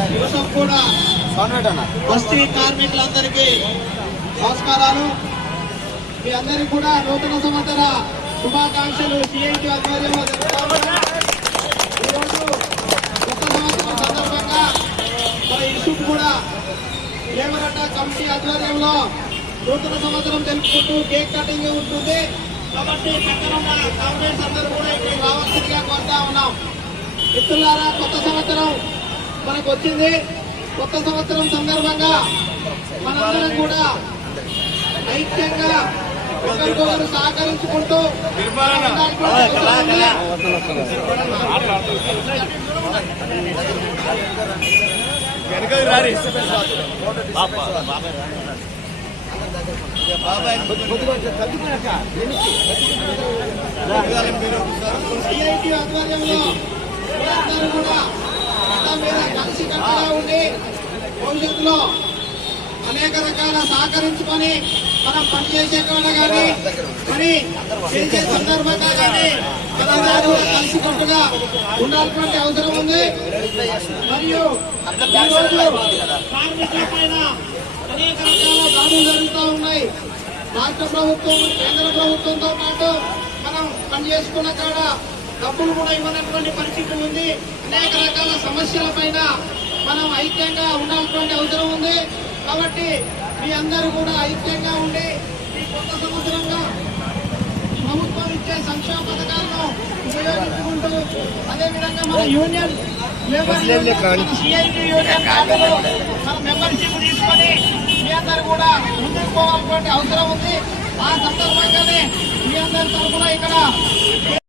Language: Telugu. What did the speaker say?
కూడా బస్తీ కార్మికులందరికీ నమస్కారాలు. మీ అందరికీ కూడా నూతన సంవత్సర శుభాకాంక్షలు. సిఐటి ఆధ్వర్యంలో ఈరోజు కొత్త సంవత్సరం సందర్భంగా మన ఇన్స్టిట్యూట్ కూడా లేబర్ కమిటీ ఆధ్వర్యంలో నూతన సంవత్సరం తెలుపుకుంటూ కేక్ కటింగ్ ఉంటుంది. కాబట్టి పక్కన ఉన్న కాంగ్రెస్ అందరూ కూడా ఇక్కడ రావాల్సిందిగా కోరుతా ఉన్నాం. మిత్రులారా, కొత్త సంవత్సరం మనకు వచ్చింది. కొత్త సంవత్సరం సందర్భంగా మనందరం కూడా ఐక్యంగా ఒకరికొకరు సహకరించుకుంటూ సిఐటి ఆధ్వర్యంలో అందరూ కూడా మీద కలిసికట్టుగా ఉండి భవిష్యత్తులో అనేక రకాల సహకరించుకొని మనం పనిచేసే కాడ కానీ పని చేసే సందర్భంగా కానీ మనందరూ కలిసికట్టుగా ఉండాల్సినటువంటి అవసరం ఉంది. మరియు కార్మికుల పైన అనేక రకాల దాడులు జరుగుతూ ఉన్నాయి. రాష్ట్ర ప్రభుత్వం, కేంద్ర ప్రభుత్వంతో పాటు మనం పనిచేసుకున్న కాడ డబ్బులు కూడా ఇవ్వనటువంటి పరిస్థితి ఉంది. అనేక రకాల సమస్యల పైన మనం ఐక్యంగా ఉండాల్సినటువంటి అవసరం ఉంది. కాబట్టి మీ అందరూ కూడా ఐక్యంగా ఉండి ఈ కొత్త సంవత్సరంగా ప్రభుత్వం ఇచ్చే సంక్షేమ పథకాలను ఉపయోగించుకుంటూ అదేవిధంగా మన యూనియన్ సిఐటి యూనియన్ మన మెంబర్షిప్ తీసుకొని మీ అందరూ కూడా ముందుకు పోవాల్సినటువంటి అవసరం ఉంది. ఆ సందర్భంగానే మీ అందరి తరఫున ఇక్కడ